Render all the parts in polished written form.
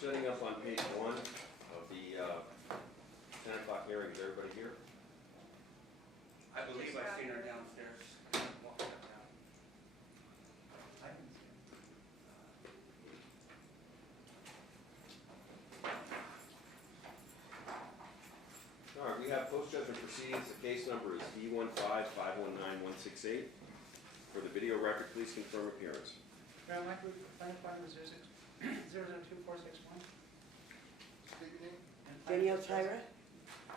setting up on page 1 of the 10 o'clock hearing. Is everybody here? I believe I've seen her downstairs. Walking up down. I didn't see All right, we have post-judgment proceedings. The case number is B15519-168. For the video record, please confirm appearance. Brown Mike, plaintiff by number 002461. State your name. Danielle Tyra.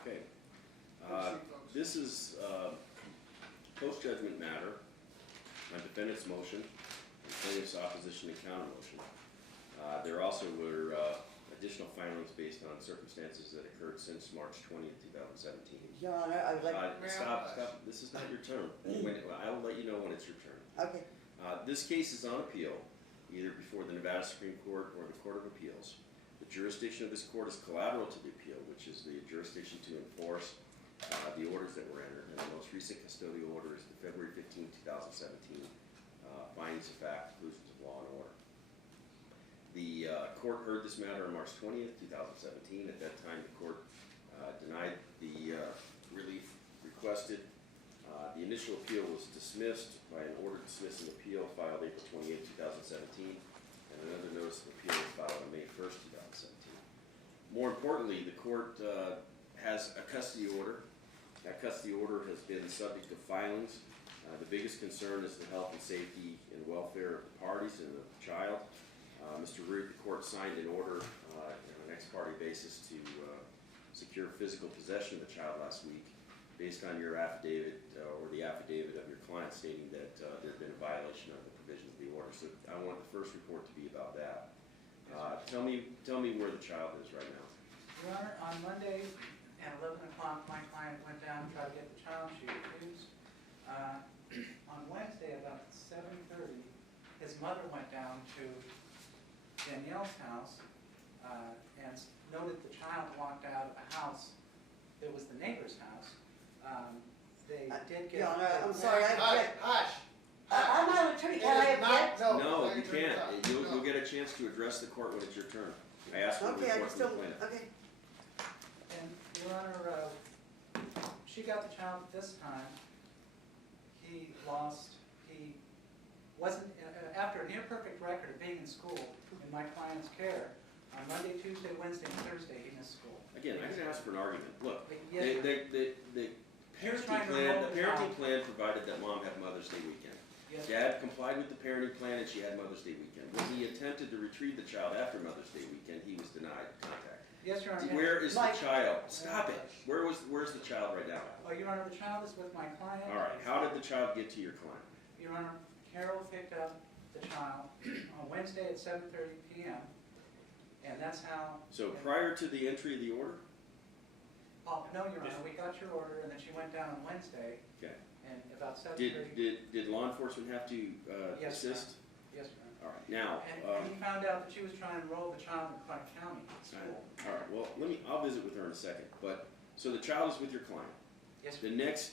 Okay. This is post-judgment matter on defendant's motion and plaintiff's opposition and counter motion. There also were additional filings based on circumstances that occurred since March 20th, 2017. Your Honor, I would like... Stop. This is not your turn. I will let you know when it's your turn. Okay. This case is on appeal, either before the Nevada Supreme Court or the Court of Appeals. The jurisdiction of this court is collateral to the appeal, which is the jurisdiction to enforce the orders that were entered. And the most recent custodial order is the February 15, 2017 findings of fact, conclusions of law and order. The court heard this matter on March 20th, 2017. At that time, the court denied the relief requested. The initial appeal was dismissed by an order dismissing appeal filed April 28, 2017, and another notice of appeal was filed on May 1st, 2017. More importantly, the court has a custody order. That custody order has been subject to filings. The biggest concern is the health and safety and welfare of the parties and of the child. Mr. Root, the court signed an order on an ex parte basis to secure physical possession of the child last week, based on your affidavit or the affidavit of your client stating that there had been a violation of the provisions of the order. So I want the first report to be about that. Tell me where the child is right now. Your Honor, on Monday at 11 o'clock, my client went down and tried to get the child. She refused. On Wednesday, about 7:30, his mother went down to Danielle's house and noted the child walked out of a house. It was the neighbor's house. They did get... Your Honor, I'm sorry, Hush! I'm not an attorney, can I object? No, you can't. You'll get a chance to address the court when it's your turn. I asked for a Okay, I report can from the still, plaintiff. okay. And, Your Honor, she got the child this time. He wasn't, after a near perfect record of being in school in my client's care, on Monday, Tuesday, Wednesday, and Thursday, he missed school. Again, I can ask for an argument. Look, Yes, the parenting plan provided that mom had Mother's Day weekend. Yes, Dad complied with the parenting plan and she had Mother's Day weekend. When he attempted to retrieve the child after Mother's Day weekend, he was denied contact. Yes, Your Honor. Where is the Mike. child? Stop it. Where's the child right now? Oh, Your Honor, the child is with my client. All right, how did the child get to your client? Your Honor, Carol picked up the child on Wednesday at 7:30 p.m. And that's how... So prior to the entry of the order? Oh, no, Your Honor, we got your order, and then she went down on Wednesday, Okay. and about 7:30... Did law enforcement have to Yes, Your assist? Honor. Yes, Your Honor. All right, now... And he found out that she was trying to enroll the child in Clark County School. All right, well, I'll visit with her in a second. But, so the child is with your client. Yes, The Your next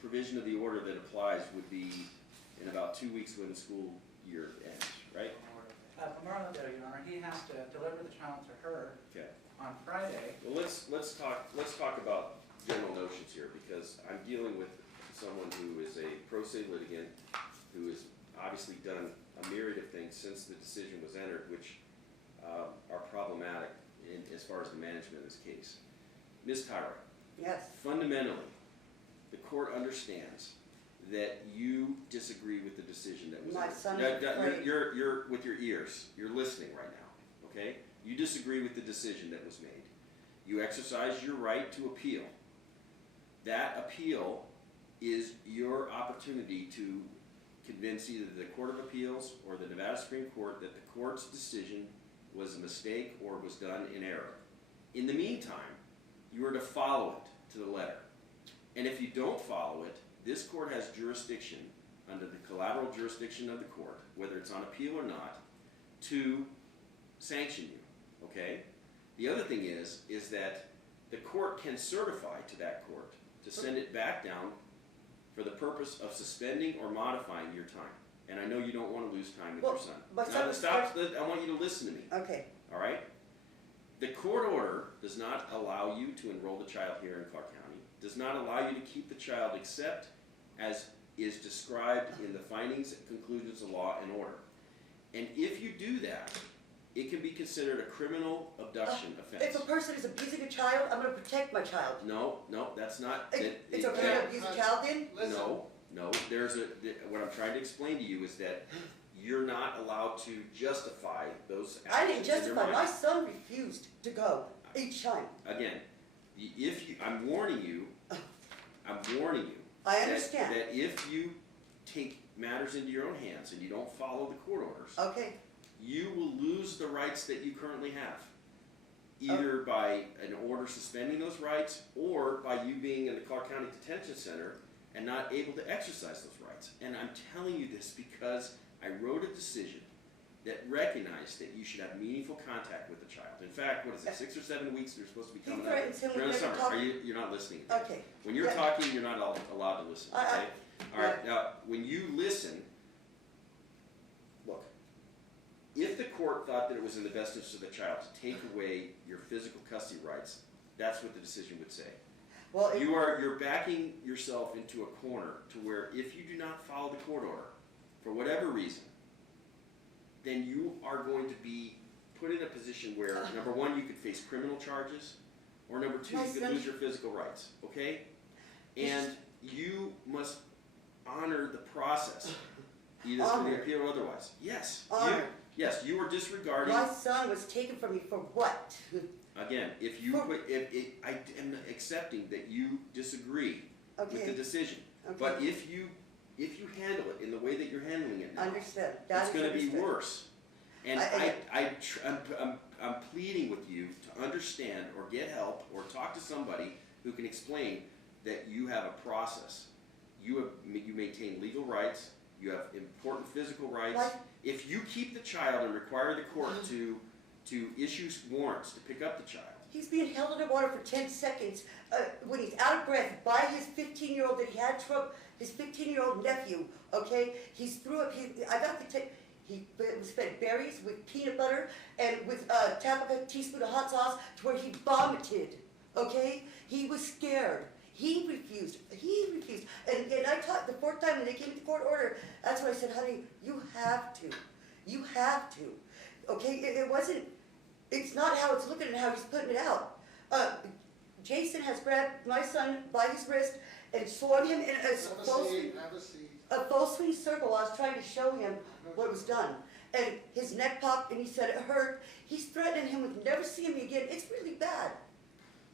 provision of the order that applies would be in about 2 weeks when the school year ends, right? Tomorrow, Your Honor, he has to deliver the child to her Okay. on Friday. Well, let's talk about general notions here, because I'm dealing with someone who is a pro se litigant who has obviously done a myriad of things since the decision was entered, which are problematic as far as the management of this case. Ms. Tyra, Yes. fundamentally, the court understands that you disagree with the decision that was My entered. son is afraid. You're with your ears. You're listening right now, okay? You disagree with the decision that was made. You exercise your right to appeal. That appeal is your opportunity to convince either the Court of Appeals or the Nevada Supreme Court that the court's decision was a mistake or was done in error. In the meantime, you are to follow it to the letter. And if you don't follow it, this court has jurisdiction, under the collateral jurisdiction of the court, whether it's on appeal or not, to sanction you, okay? The other thing is that the court can certify to that court to send it back down for the purpose of suspending or modifying your time. and I know you don't wanna lose time with Well, your son. my son Now, was stop, I want you to listen to me, Okay, alright? The court order does not allow you to enroll the child here in Clark County, does not allow you to keep the child except as is described in the findings and conclusions of law and order. And if you do that, it can be considered a criminal abduction offense. if a person is abusing a child, I'm gonna protect my child. No, that's not. It's okay to abuse a child then? Listen. No, what I'm trying to explain to you is that you're not allowed to justify those I didn't actions in your justify, mind. my son refused to go each time. Again, I'm warning you, I understand. that if you take matters into your own hands and you don't follow the court orders, Okay, you will lose the rights that you currently have. Either by an order suspending those rights, or by you being in the Clark County Detention Center and not able to exercise those rights. And I'm telling you this because I wrote a decision that recognized that you should have meaningful contact with the child. In fact, what is it, 6 or 7 weeks they're supposed to be He coming out threatens him during the with never summer. talking. You're not listening. okay. When you're Yeah. talking, you're not allowed to listen, okay? All right, now, when you listen, look, if the court thought that it was in the best interest of the child to take away your physical custody rights, that's what the decision would say. Well, You're backing yourself into a corner to where if you do not follow the court order, for whatever reason, then you are going to be put in a position where, number one, you could face criminal charges, or number two, My you could son- lose your physical rights, okay? And you must honor the process, either through Honor. the appeal or otherwise. Yes. Honor. Yes, you are disregarding. my son was taken from me for what? Again, if you For- put, I am accepting that you disagree with the Okay, decision, okay. but if you handle it in the way that you're handling it now, Understood. That it's is going to be understood. worse. And I'm pleading with you to understand or get help or talk to somebody who can explain that you have a process. You maintain legal rights. You have important physical rights. Right. If you keep the child and require the court to issue warrants to pick up the child, He's being held underwater for 10 seconds when he's out of breath by his 15-year-old that he had trouble, his 15-year-old nephew, okay? He's threw up, I got the tape. He was fed berries with peanut butter and with a teaspoon of hot sauce to where he vomited, okay? He was scared. He refused. And I taught the fourth time when they came to the court order, that's when I said, honey, you have to. You have to. Okay, it wasn't, it's not how it's looking and how he's putting it out. Jason has grabbed my son by his wrist and swung him in Have a seat, have a seat. a full swing circle. I was trying to show him what was done. And his neck popped and he said it hurt. He's threatening him with never seeing me again. It's really bad.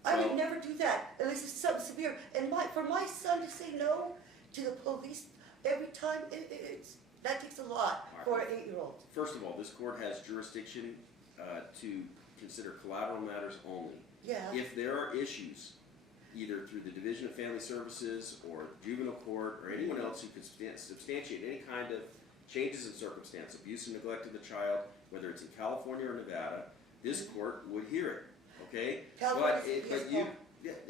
I would Well- never do that unless it's something severe. And for my son to say no to the police every time, that takes a lot for an 8-year-old. first of all, this court has jurisdiction to consider collateral matters only. Yeah. If there are issues, either through the Division of Family Services or juvenile court or anyone else who can substantiate any kind of changes in circumstance, abuse and neglect of the child, whether it's in California or Nevada, this court would hear it, okay? California's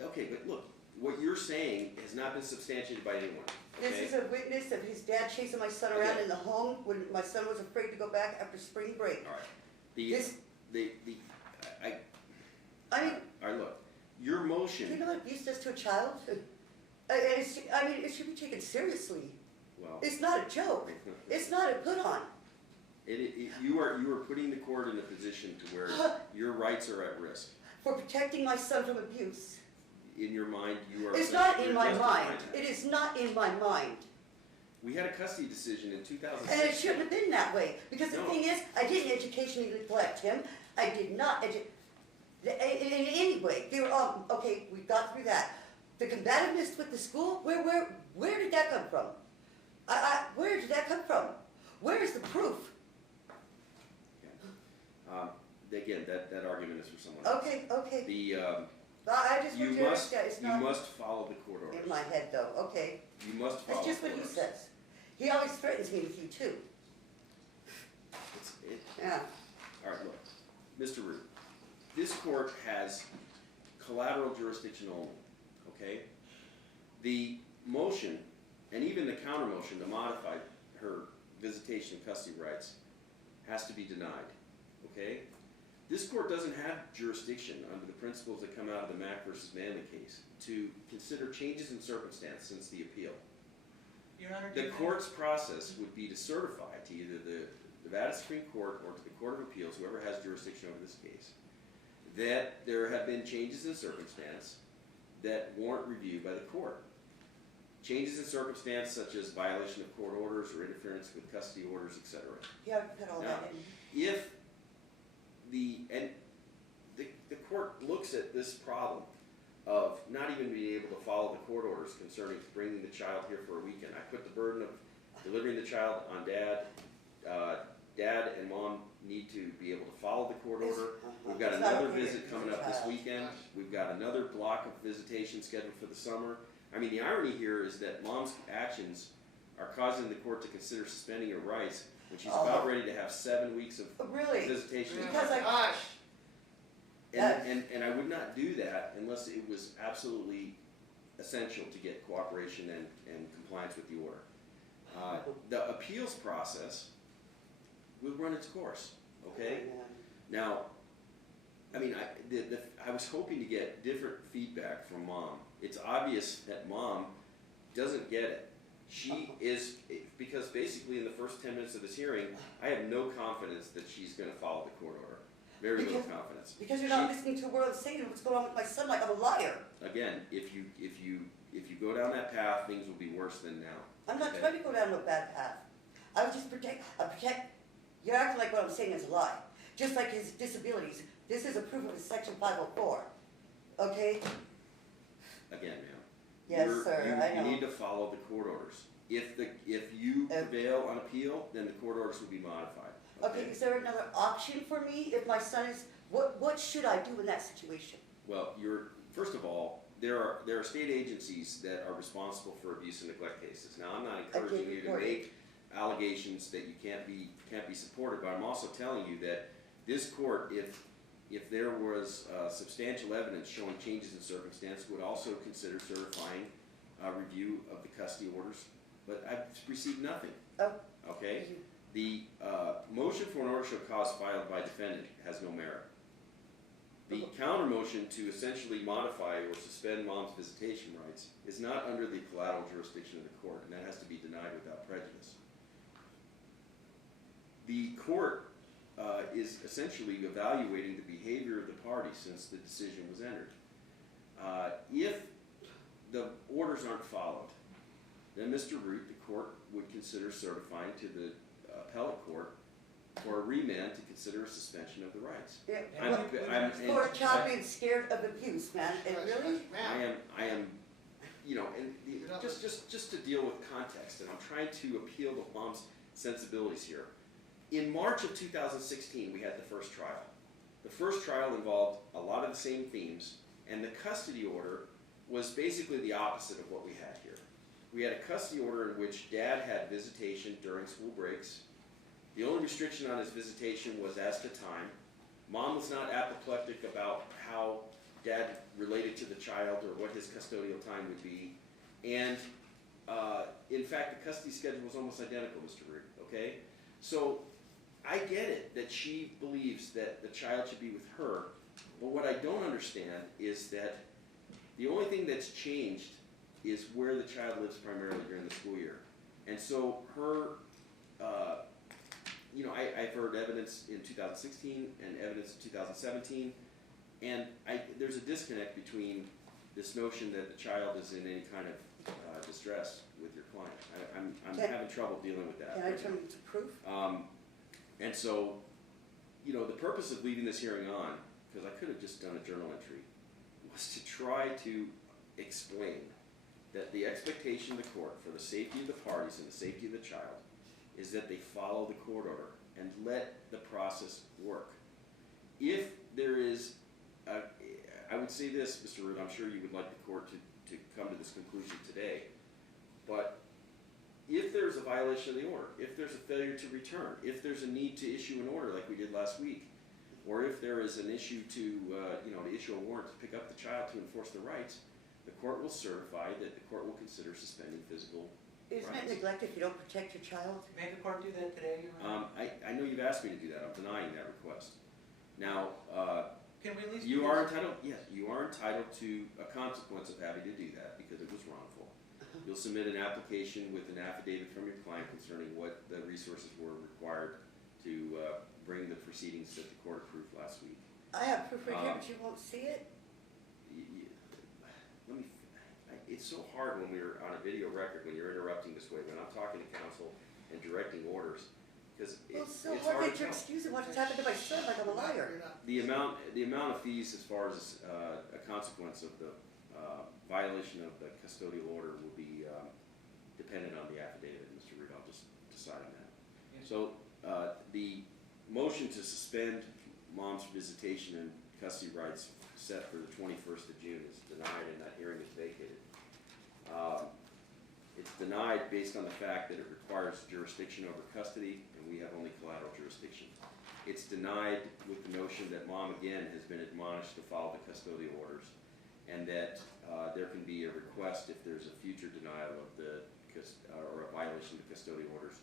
Okay, but look, what you're saying has not been substantiated by anyone, This okay? is a witness of his dad chasing my son around Okay. in the home when my son was afraid to go back after spring break. All right. I mean, All right, look, your do you motion, know what abuse does to a child? It should be taken seriously. well, It's not a joke. It's not a put on. you are putting the court in a position to where your rights are at risk. For protecting my son from abuse. In your mind, you are. It's not in you're my justifying mind. that. It is not in my mind. We had a custody decision in 2006. And it shouldn't have been that way. Because the No. thing is, I didn't educationally neglect him. I did not in any way. They were all, okay, we got through that. The combativeness with the school, where did that come from? Where did that come from? Where is the proof? Again, that argument is for someone else. Okay. The, I just want you you to must, understand, it's you not must follow the court orders. in my head though, okay. You must follow That's just the what he orders. says. He always threatens me with you too. Yeah. All right, look, Mr. Root, this court has collateral jurisdiction only, okay? The motion, and even the counter motion to modify her visitation custody rights has to be denied, okay? This court doesn't have jurisdiction under the principles that come out of the Mack versus Manley case to consider changes in circumstance since the appeal. Your Honor, The court's process would be to certify to either the Nevada Supreme Court or to the Court of Appeals, whoever has jurisdiction over this case, that there have been changes in circumstance that warrant review by the court. Changes in circumstance such as violation of court orders or interference with custody orders, etc. Yeah, I put all that in. If the court looks at this problem of not even being able to follow the court orders concerning bringing the child here for a weekend, I put the burden of delivering the child on dad. Dad and mom need to be able to follow the court order. We've got It's not another okay to visit do coming that. up this weekend. We've got another block of visitation scheduled for the summer. I mean, the irony here is that mom's actions are causing the court to consider suspending her rights when she's about ready to have 7 weeks of Really? visitation. Because I- Gosh, And I would not do that unless it was absolutely essential to get cooperation and compliance with the order. The appeals process will run its course, okay? Now, I mean, I was hoping to get different feedback from mom. It's obvious that mom doesn't get it. She is, because basically in the first 10 minutes of this hearing, I have no confidence that she's gonna follow the court order. Very little confidence. Because you're not listening to what I'm saying and what's going on with my son, like I'm a liar. Again, if you go down that path, things will be worse than now. I'm not Okay? trying to go down a bad path. I would just protect, you're acting like what I'm saying is a lie. Just like his disabilities. This is a proof of his section 504. Okay? Again, ma'am. Yes, sir, I You know. need to follow the court orders. If you prevail on appeal, then the court orders will be modified. Okay, is there another option for me if my son is, what should I do in that situation? Well, first of all, there are state agencies that are responsible for abuse and neglect cases. Now, I'm not encouraging you to report it. make allegations that you can't be supported, but I'm also telling you that this court, if there was substantial evidence showing changes in circumstance, would also consider certifying a review of the custody orders. But I've received nothing. Oh. Okay? The motion for an order show cause filed by defendant has no merit. The counter motion to essentially modify or suspend mom's visitation rights is not under the collateral jurisdiction of the court, and that has to be denied without prejudice. The court is essentially evaluating the behavior of the party since the decision was entered. If the orders aren't followed, then Mr. Root, the court would consider certifying to the appellate court for a remand to consider a suspension of the rights. Yeah, I'm- for a child being scared of abuse, man, and really? I am, and just to deal with context, and I'm trying to appeal to mom's sensibilities here. In March of 2016, we had the first trial. The first trial involved a lot of the same themes, and the custody order was basically the opposite of what we had here. We had a custody order in which dad had visitation during school breaks. The only restriction on his visitation was as to time. Mom was not apoplectic about how dad related to the child or what his custodial time would be. And in fact, the custody schedule was almost identical, Mr. Root, okay? So I get it that she believes that the child should be with her, but what I don't understand is that the only thing that's changed is where the child lives primarily during the school year. And so her, I've heard evidence in 2016 and evidence in 2017, and there's a disconnect between this notion that the child is in any kind of distress with your client. I'm having trouble dealing with that. Can I turn it to proof? And so, the purpose of leaving this hearing on, because I could have just done a journal entry, was to try to explain that the expectation of the court for the safety of the parties and the safety of the child is that they follow the court order and let the process work. If there is, I would say this, Mr. Root, I'm sure you would like the court to come to this conclusion today, but if there's a violation of the order, if there's a failure to return, if there's a need to issue an order like we did last week, or if there is an issue to issue a warrant to pick up the child to enforce the rights, the court will certify that the court will consider suspending physical Isn't it rights. neglect if you don't protect your child? May the court do that today, Your Honor? I know you've asked me to do that, I'm denying that request. Now, Can we at least? you do are this? entitled, yes, you are entitled to a consequence of having to do that because it was wrongful. You'll submit an application with an affidavit from your client concerning what the resources were required to bring the proceedings that the court approved last week. I have proof right here, but you won't see it? Let me, it's so hard when we're on a video record, when you're interrupting this way, when I'm talking to counsel and directing orders, because Well, it's so it's hard hard that to you're tell. excusing what just happened to my son, like I'm a liar. The amount of fees as far as a consequence of the violation of the custodial order will be dependent on the affidavit. Mr. Reed, I'll just decide on that. Yes. So the motion to suspend mom's visitation and custody rights set for the 21st of June is denied and that hearing is vacated. It's denied based on the fact that it requires jurisdiction over custody and we have only collateral jurisdiction. It's denied with the notion that mom again has been admonished to follow the custodial orders and that there can be a request if there's a future denial of the or a violation of the custodial orders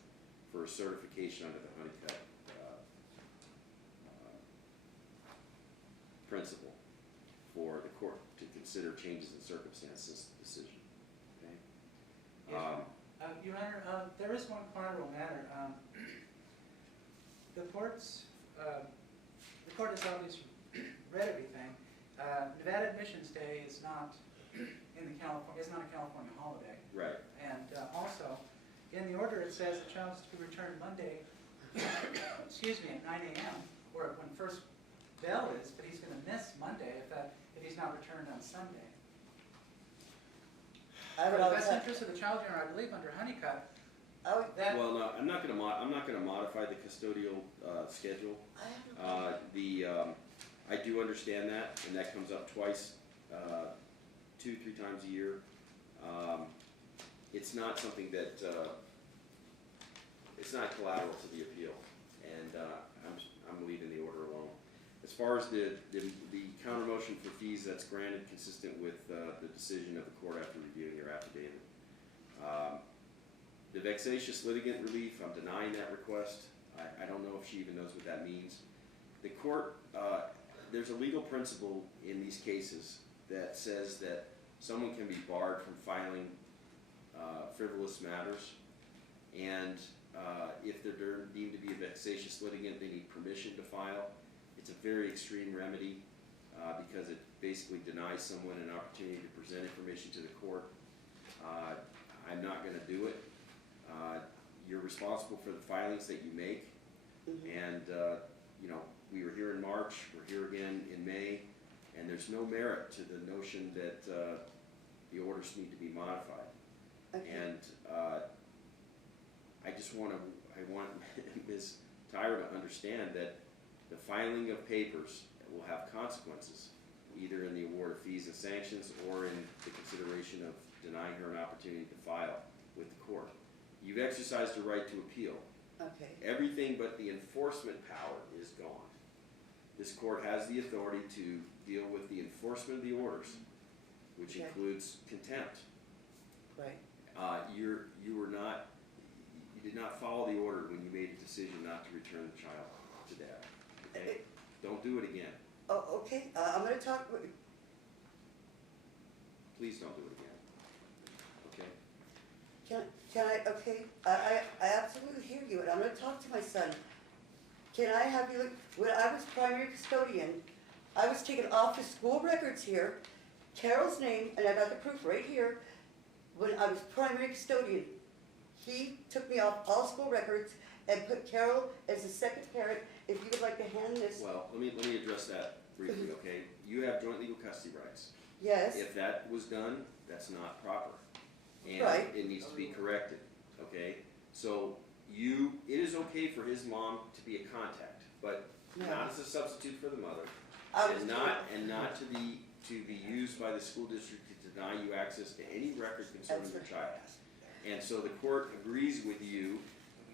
for a certification under the Honeycutt principle for the court to consider changes in circumstances decision. Okay? Yes, Your Honor, there is one collateral matter. The court has obviously read everything. Nevada Admissions Day is not in the California, is not a California holiday. Right. And also, in the order it says the child is to be returned Monday, excuse me, at 9 a.m. or when first bell is, but he's going to miss Monday if he's not returned on Sunday. I For would the always best have, interest of the child, Your Honor, I believe under Honeycutt, I would, that, Well, no, I'm not gonna modify the custodial schedule. I have, I do understand that, and that comes up twice, 2-3 times a year. It's not something that, it's not collateral to the appeal, and I'm leaving the order alone. As far as the counter motion for fees, that's granted consistent with the decision of the court after reviewing your affidavit. The vexatious litigant relief, I'm denying that request. I don't know if she even knows what that means. The court, there's a legal principle in these cases that says that someone can be barred from filing frivolous matters, and if they're deemed to be a vexatious litigant, they need permission to file. It's a very extreme remedy because it basically denies someone an opportunity to present information to the court. I'm not going to do it. You're responsible for the filings that you make, and you know, we were here in March, we're here again in May, and there's no merit to the notion that the orders need to be modified. okay. And I want Ms. Tyra to understand that the filing of papers will have consequences, either in the award of fees and sanctions or in the consideration of denying her an opportunity to file with the court. You've exercised a right to appeal. Okay. Everything but the enforcement power is gone. This court has the authority to deal with the enforcement of the orders, which Okay. includes contempt. Right. You did not follow the order when you made a decision not to return the child to dad. Okay? Don't do it again. Oh, okay. I'm going to talk with, Please don't do it again. Okay? can I, okay, I absolutely hear you, and I'm going to talk to my son. Can I have you look, when I was primary custodian, I was taken off the school records here, Carol's name, and I got the proof right here, when I was primary custodian. He took me off all school records and put Carol as the second parent. If you would like to hand this, Well, let me address that briefly, okay? You have joint legal custody rights. yes, If that was done, that's not proper. And Right. it needs to be corrected, okay? So it is okay for his mom to be a contact, but Yeah. not as a substitute for the mother. I was And not to be used by the school district to deny you access to any record concerning That's your what child. And so the court agrees with you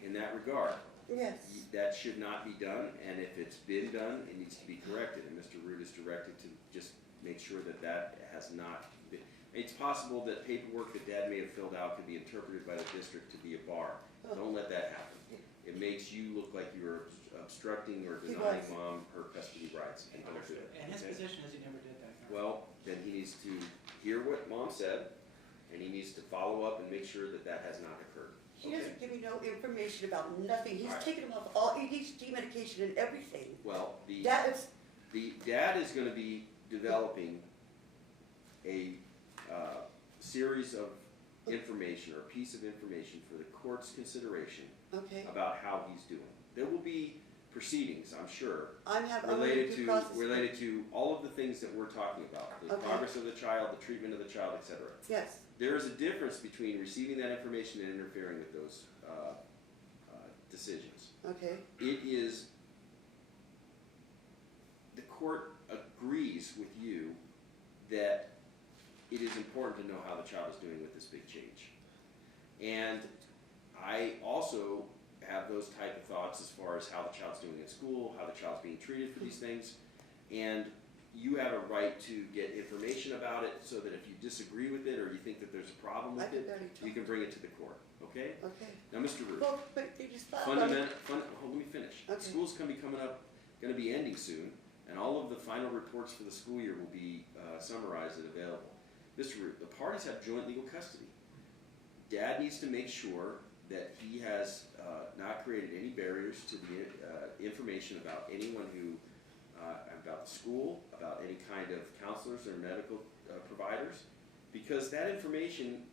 in that regard. yes, That should not be done, and if it's been done, it needs to be corrected, and Mr. Root is directed to just make sure that that has not been. It's possible that paperwork that dad may have filled out could be interpreted by the district to be a bar. Oh. Don't let that happen. It makes you look like you're obstructing or He denying was. mom her custody rights, and don't do it. And his okay? position is he never did that. Well, then he needs to hear what mom said, and he needs to follow up and make sure that that has not occurred. He Okay? doesn't give me no information about nothing. He's Alright. taken him off all ADHD medication and everything. Well, That is, the dad is gonna be developing a, series of information or piece of information for the court's consideration okay. about how he's doing. There will be proceedings, I'm sure, I'm related due to, process. related to all of the things that we're talking about, the Okay. progress of the child, the treatment of the child, et cetera. Yes, There is a difference between receiving that information and interfering with those decisions. okay, It is, the court agrees with you that it is important to know how the child is doing with this big change. And I also have those type of thoughts as far as how the child's doing in school, how the child's being treated for these things. And you have a right to get information about it so that if you disagree with it or you think that there's a problem I with can it, barely you talk. can bring it to the court, okay? Okay. Now, Mr. Root, Well, but they just filed on it. let me finish. Okay. School's gonna be coming up, gonna be ending soon, and all of the final reports for the school year will be summarized and available. Mr. Root, the parties have joint legal custody. Dad needs to make sure that he has not created any barriers to the information about anyone who, about the school, about any kind of counselors or medical providers, because that information,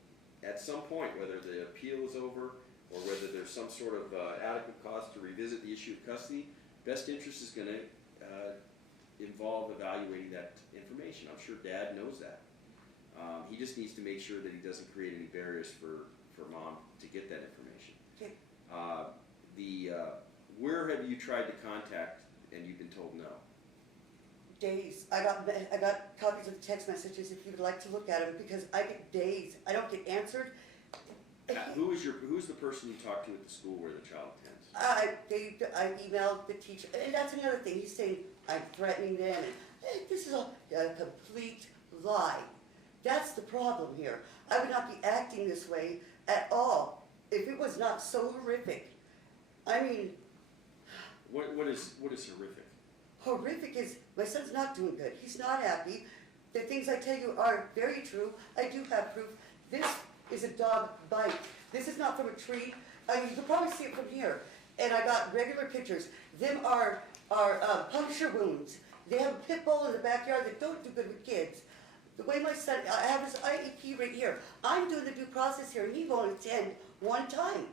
at some point, whether the appeal is over or whether there's some sort of adequate cause to revisit the issue of custody, best interest is going to involve evaluating that information. I'm sure Dad knows that. He just needs to make sure that he doesn't create any barriers for mom to get that information. Okay. Where have you tried to contact and you've been told no? Days. I got copies of the text messages if you would like to look at them, because I get days. I don't get answered. Who's the person you talk to at the school where the child attends? I emailed the teacher, and that's another thing. He's saying I'm threatening them, and this is a complete lie. That's the problem here. I would not be acting this way at all if it was not so horrific. I mean, What is horrific? horrific is my son's not doing good. He's not happy. The things I tell you are very true. I do have proof. This is a dog bite. This is not from a tree. I mean, you can probably see it from here. And I got regular pictures. Them are puncture wounds. They have a pit bull in the backyard that don't do good with kids. The way my son, I have his IEP right here. I'm doing the due process here, and he won't attend one time.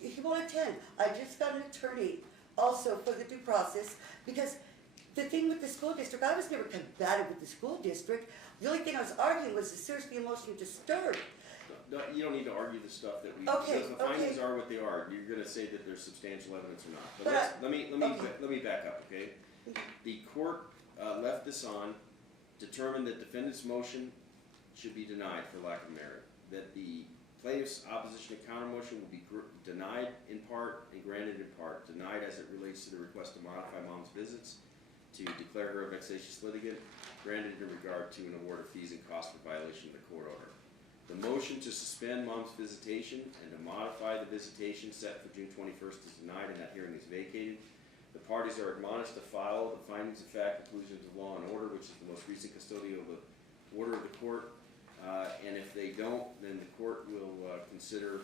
He won't attend. I just got an attorney also for the due process, because the thing with the school district, I was never combative with the school district. The only thing I was arguing was seriously emotionally disturbed. No, you don't need to argue the stuff that we, Okay, because the findings okay. are what they are. You're gonna say that there's substantial evidence or not. But But let me okay. back up, okay? The court left this on, determined that defendant's motion should be denied for lack of merit, that the plaintiff's opposition to counter motion will be denied in part and granted in part, denied as it relates to the request to modify mom's visits, to declare her a vexatious litigant, granted in regard to an award of fees and costs for violation of the court order. The motion to suspend mom's visitation and to modify the visitation set for June 21st is denied and that hearing is vacated. The parties are admonished to follow the findings of fact, conclusions of law and order, which is the most recent custodial order of the court. And if they don't, then the court will consider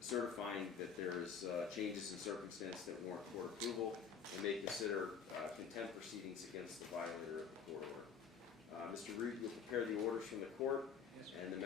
certifying that there's changes in circumstance that warrant court approval, and may consider contempt proceedings against the violator of the court order. Mr. Reed will prepare the orders from the court, Yes, sir. and the